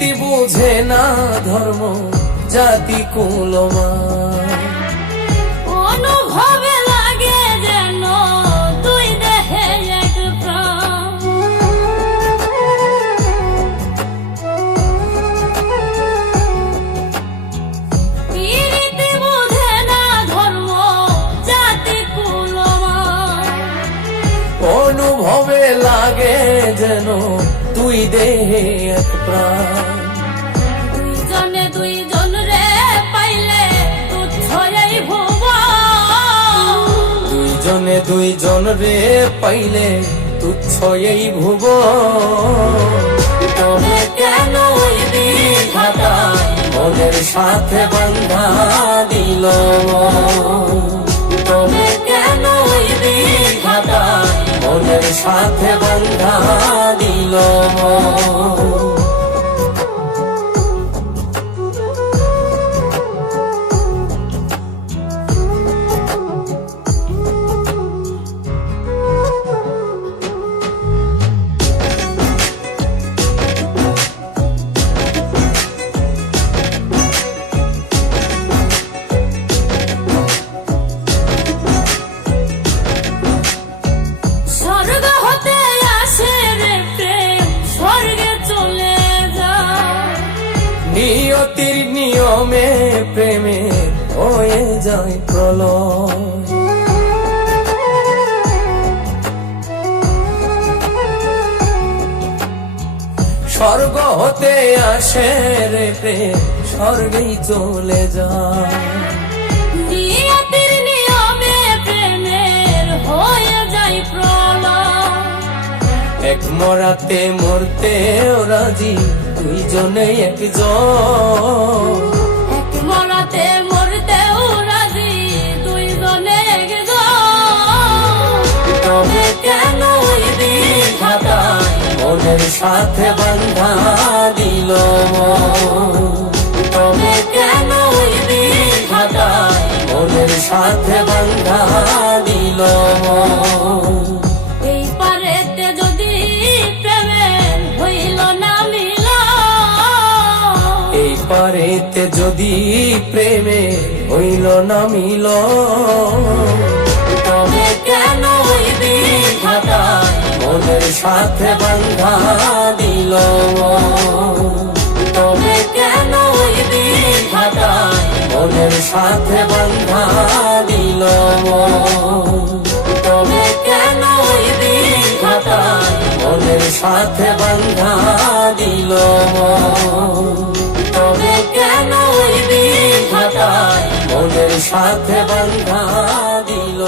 পীরিতি বুঝে না ধর্ম জাতি কুলমা। অনুভবে লাগে যেন দুই দেহে এক প্রাণ। বুঝে না ধর্ম জাতি অনুভবে লাগে যেন তুই দেহে এক প্রাণ। দুইজনে দুইজন রে পাইলে তুচ্ছ এই দুইজনে দুইজন রে পাইলে তুচ্ছ এই ভুব। তবে কেন মনের সাথে বান্ধা দিল তবে কেন মনের সাথে বান্ধা দিল নিয়তির নিয়মে প্রেমে হয়ে যায় প্রলয়। স্বর্গ হতে আসে রে প্রেম স্বর্গেই চলে যায়। এক মরাতে মরতে রাজি দুইজনে একজন। এক মরাতে মরতেও রাজি দুইজনে একজন। তবে কেন মনের সাথে বান্ধা দিল তবে কেন মনের সাথে বান্ধা দিল পারেতে যদি প্রেমে হইল না মিল তবে কেন মনের সাথে বান্ধা দিল? তবে কেন মনের সাথে বান্ধা দিল? তবে কেন মনের সাথে বান্ধা দিল? তবে কেন ওই মনের সাথে বান্ধা দিল।